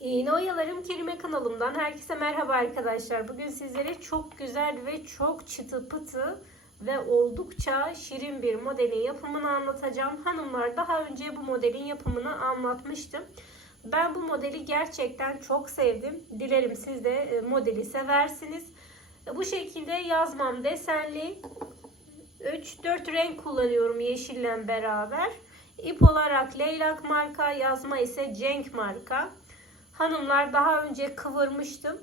İğne Oyalarım Kelime kanalımdan herkese merhaba arkadaşlar. Bugün sizlere çok güzel ve çok çıtı pıtı ve oldukça şirin bir modelin yapımını anlatacağım. Hanımlar daha önce bu modelin yapımını anlatmıştım. Ben bu modeli gerçekten çok sevdim. Dilerim siz de e, modeli seversiniz. Bu şekilde yazmam desenli. 3-4 renk kullanıyorum yeşille beraber. İp olarak leylak marka, yazma ise cenk marka. Hanımlar daha önce kıvırmıştım.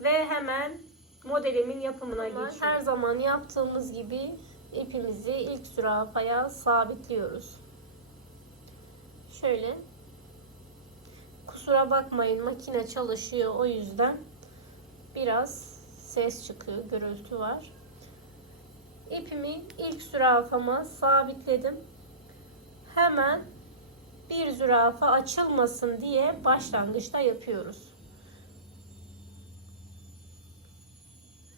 Ve hemen modelimin yapımına geçiyorum. Her zaman yaptığımız gibi ipimizi ilk zürafaya sabitliyoruz. Şöyle. Kusura bakmayın makine çalışıyor o yüzden biraz ses çıkıyor, gürültü var. İpimi ilk zürafama sabitledim. Hemen bir zürafa açılmasın diye başlangıçta yapıyoruz.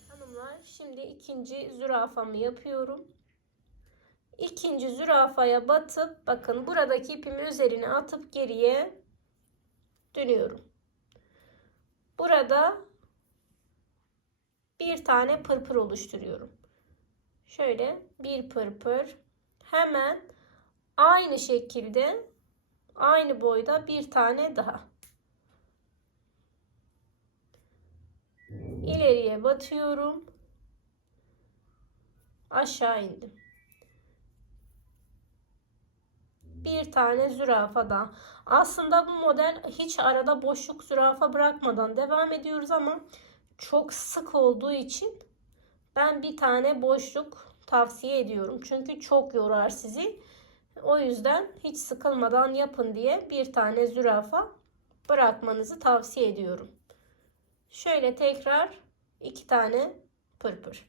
Hanımlar şimdi ikinci zürafamı yapıyorum. İkinci zürafaya batıp bakın buradaki ipimi üzerine atıp geriye dönüyorum. Burada bir tane pırpır oluşturuyorum. Şöyle bir pırpır hemen aynı şekilde aynı boyda bir tane daha. İleriye batıyorum. Aşağı indim. Bir tane zürafa daha. Aslında bu model hiç arada boşluk zürafa bırakmadan devam ediyoruz ama çok sık olduğu için ben bir tane boşluk tavsiye ediyorum. Çünkü çok yorar sizi. O yüzden hiç sıkılmadan yapın diye bir tane zürafa bırakmanızı tavsiye ediyorum. Şöyle tekrar iki tane pırpır.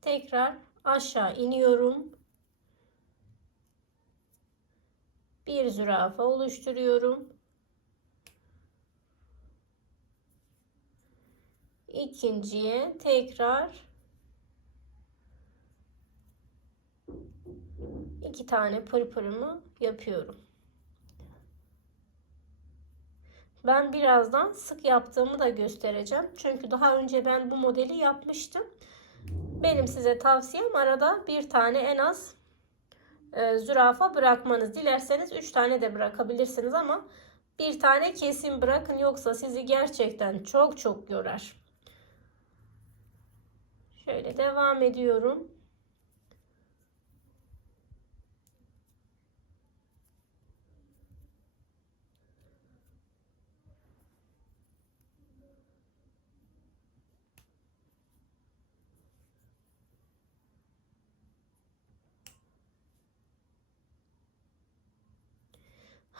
Tekrar aşağı iniyorum. Bir zürafa oluşturuyorum. İkinciye tekrar iki tane pırpırımı yapıyorum. Ben birazdan sık yaptığımı da göstereceğim. Çünkü daha önce ben bu modeli yapmıştım. Benim size tavsiyem arada bir tane en az e, zürafa bırakmanız. Dilerseniz 3 tane de bırakabilirsiniz ama bir tane kesin bırakın yoksa sizi gerçekten çok çok yorar. Şöyle devam ediyorum.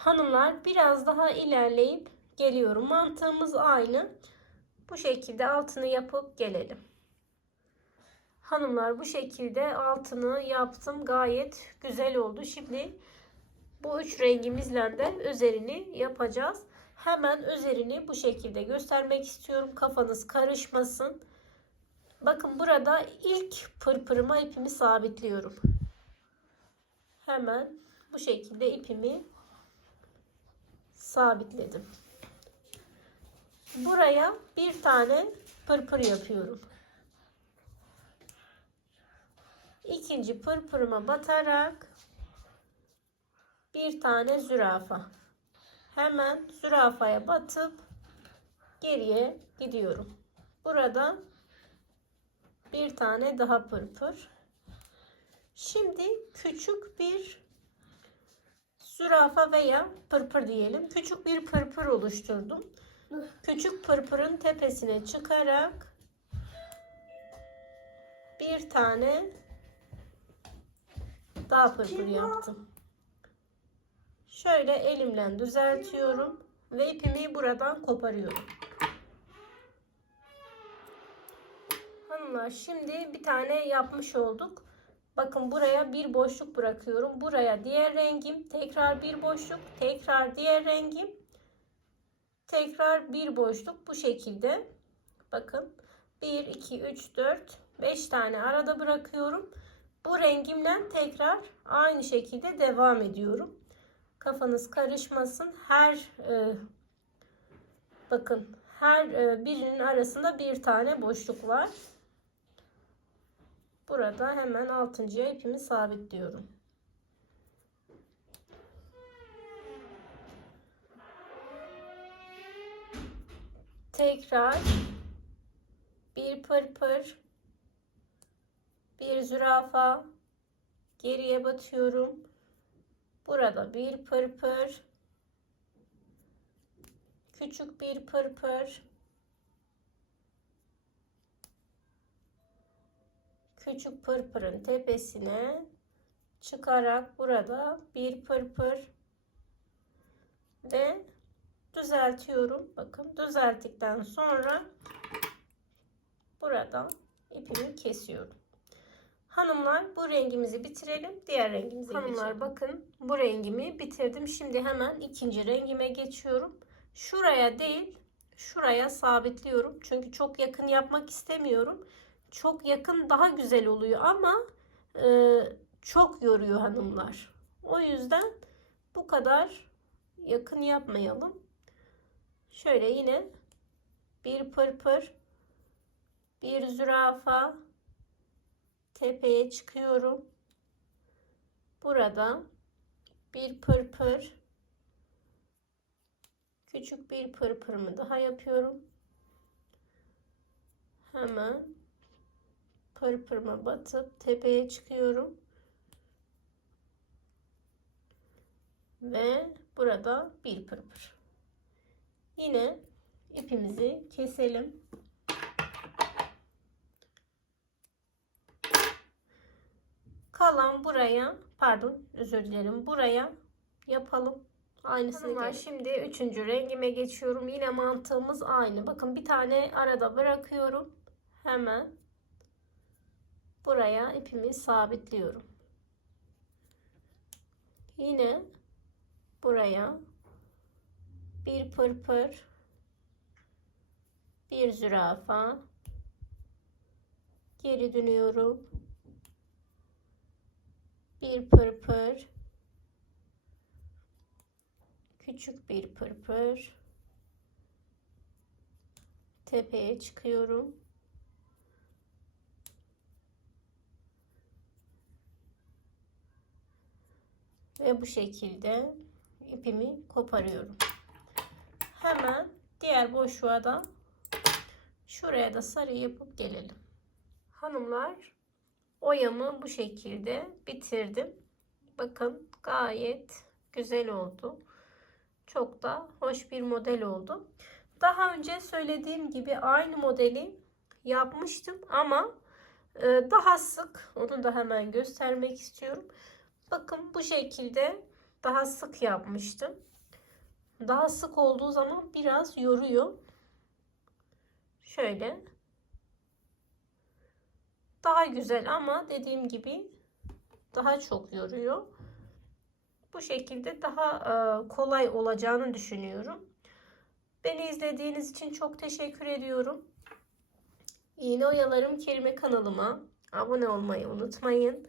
Hanımlar biraz daha ilerleyip geliyorum. Mantığımız aynı. Bu şekilde altını yapıp gelelim. Hanımlar bu şekilde altını yaptım. Gayet güzel oldu. Şimdi bu üç rengimizle de üzerini yapacağız. Hemen üzerini bu şekilde göstermek istiyorum. Kafanız karışmasın. Bakın burada ilk pırpırıma ipimi sabitliyorum. Hemen bu şekilde ipimi sabitledim. Buraya bir tane pırpır yapıyorum. İkinci pırpırıma batarak bir tane zürafa. Hemen zürafaya batıp geriye gidiyorum. Burada bir tane daha pırpır. Şimdi küçük bir zürafa veya pırpır diyelim. Küçük bir pırpır oluşturdum. Küçük pırpırın tepesine çıkarak bir tane daha pırpır yaptım. Şöyle elimle düzeltiyorum ve ipimi buradan koparıyorum. Hanımlar şimdi bir tane yapmış olduk. Bakın buraya bir boşluk bırakıyorum. Buraya diğer rengim. Tekrar bir boşluk. Tekrar diğer rengim. Tekrar bir boşluk. Bu şekilde. Bakın. 1, 2, 3, 4, 5 tane arada bırakıyorum. Bu rengimle tekrar aynı şekilde devam ediyorum. Kafanız karışmasın. Her e, bakın her e, birinin arasında bir tane boşluk var. Burada hemen altıncıya ipimi sabitliyorum. Tekrar bir pırpır, bir zürafa, geriye batıyorum. Burada bir pırpır, küçük bir pırpır, küçük pırpırın tepesine çıkarak burada bir pırpır ve düzeltiyorum. Bakın düzelttikten sonra buradan ipimi kesiyorum. Hanımlar bu rengimizi bitirelim. Diğer rengimize Hanımlar geçelim. bakın bu rengimi bitirdim. Şimdi hemen ikinci rengime geçiyorum. Şuraya değil şuraya sabitliyorum. Çünkü çok yakın yapmak istemiyorum. Çok yakın daha güzel oluyor ama e, çok yoruyor hanımlar. O yüzden bu kadar yakın yapmayalım. Şöyle yine bir pırpır, bir zürafa, tepeye çıkıyorum. Burada bir pırpır, küçük bir pırpırımı daha yapıyorum. Hemen pırpırıma batıp tepeye çıkıyorum. Ve burada bir pırpır. Yine ipimizi keselim. Kalan buraya, pardon özür dilerim buraya yapalım. Aynısını var. Şimdi üçüncü rengime geçiyorum. Yine mantığımız aynı. Bakın bir tane arada bırakıyorum. Hemen buraya ipimi sabitliyorum. Yine buraya bir pırpır, bir zürafa, geri dönüyorum. Bir pırpır, küçük bir pırpır, tepeye çıkıyorum. Ve bu şekilde ipimi koparıyorum. Hemen diğer boşluğa da şuraya da sarı yapıp gelelim. Hanımlar oyamı bu şekilde bitirdim. Bakın gayet güzel oldu. Çok da hoş bir model oldu. Daha önce söylediğim gibi aynı modeli yapmıştım ama e, daha sık onu da hemen göstermek istiyorum. Bakın bu şekilde daha sık yapmıştım. Daha sık olduğu zaman biraz yoruyor. Şöyle. Daha güzel ama dediğim gibi daha çok yoruyor. Bu şekilde daha e, kolay olacağını düşünüyorum. Beni izlediğiniz için çok teşekkür ediyorum. İğne Oyalarım Kerime kanalıma abone olmayı unutmayın.